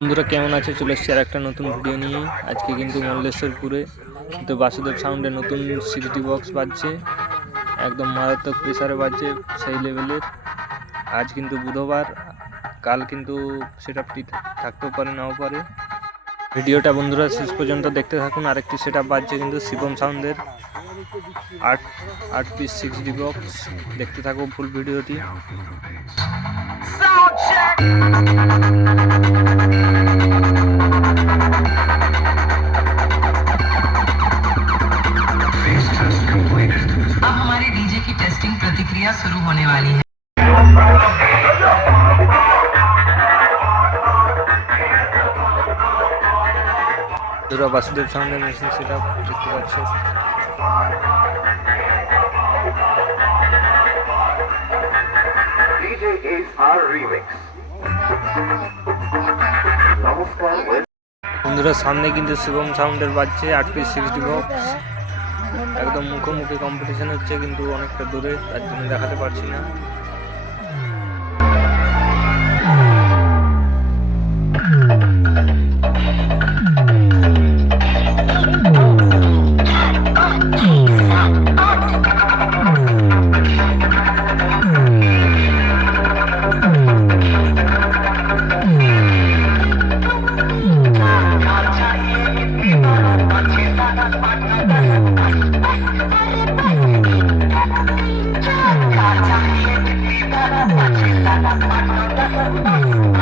বন্ধুরা, কেমন আছে? চলে এসছি আর একটা নতুন ভিডিও নিয়ে। আজকে কিন্তু মল্লেশ্বরপুরে কিন্তু বাসুদেব সাউন্ডের নতুন সিক্সটি বক্স বাজছে। একদম মারাত্মক প্রেসারে বাজছে সেই লেভেলের আজ কিন্তু বুধবার, কাল কিন্তু সেটা থাকতেও পারে, নাও পারে। ভিডিওটা বন্ধুরা শেষ পর্যন্ত দেখতে থাকুন আরেকটি সেট আপ বাজছে কিন্তু শিবম সাউন্ডের আট আট পিস সিক্সটি বক্স দেখতে থাকো ফুল ভিডিওটি अब हमारे डीजे की टेस्टिंग प्रतिक्रिया शुरू होने वाली है বন্ধুরা বাসুদেব সাউন্ডের মেশিন সেটা দেখতে পাচ্ছ। বন্ধুরা সামনে কিন্তু শিবম সাউন্ডের বাজছে আট পিস সিক্সটি বক্স একদম মুখোমুখি কম্পিটিশন হচ্ছে কিন্তু অনেকটা দূরে তার জন্য দেখাতে পারছি না। 嗯，嗯，嗯，嗯，大，